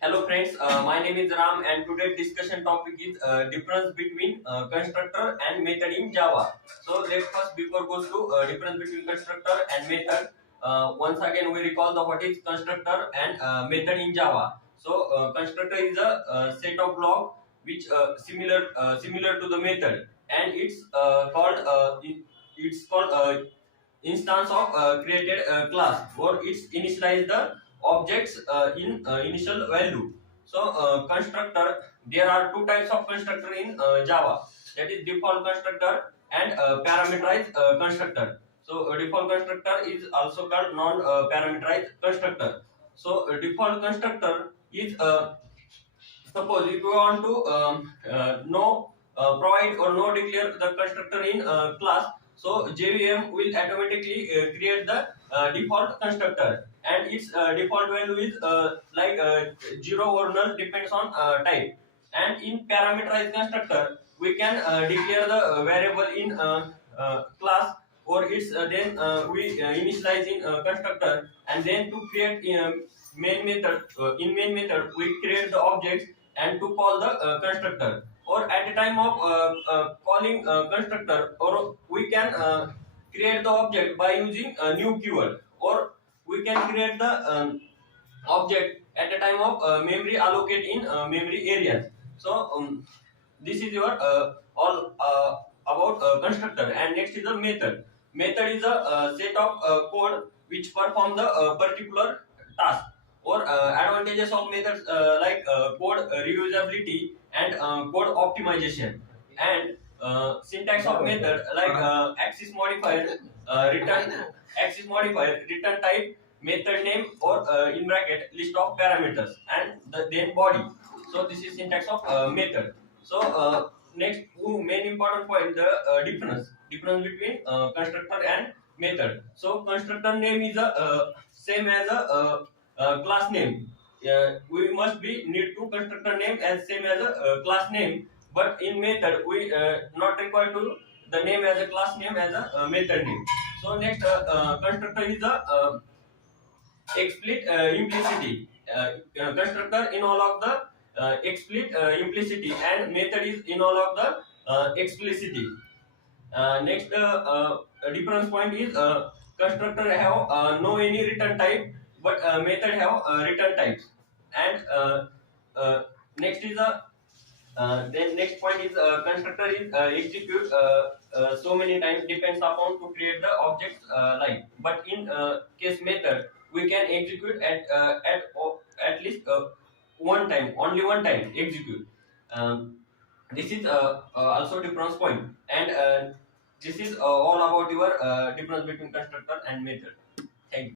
Hello friends, my name is Ram and today's discussion topic is difference between constructor and method in Java. So let's first before go to difference between constructor and method. Once again we recall the what is constructor and method in Java. So constructor is a set of block which similar to the method, and it's called instance of created class, or it's initialize the objects in initial value. So constructor, there are two types of constructor in Java, that is default constructor and parameterized constructor. So default constructor is also called non parameterized constructor. So default constructor is suppose if you want to no provide or no declare the constructor in class, so JVM will automatically create the default constructor, and its default value is zero or null, depends on type. And in parameterized constructor, we can declare the variable in class, or it's then we initialize in constructor, and then to create main method, in main method we create the objects and to call the constructor, or at the time of calling constructor, or we can create the object by using a new keyword, or we can create the object at the time of memory allocate in memory areas. So this is your all about constructor. And next is the method. Method is a set of code which perform the particular task, or advantages of methods code reusability and code optimization. And syntax of method like axis modifier, return axis modifier, return type, method name, or in bracket list of parameters, and then body. So this is syntax of method. So next main important point, the difference between constructor and method. So constructor name is a same as a class name. We must be need to constructor name as same as a class name, but in method we not required to the name as a class name as a method name. So next constructor is a explicit implicity. Constructor in all of the explicit implicity, and method is in all of the explicitity. Next difference point is constructor have no any return type, but method have return types. And next is a then next point is constructor is execute so many times, depends upon to create the object line. But in case method, we can execute at least one time, only one time execute. This is also difference point, and this is all about your difference between constructor and method.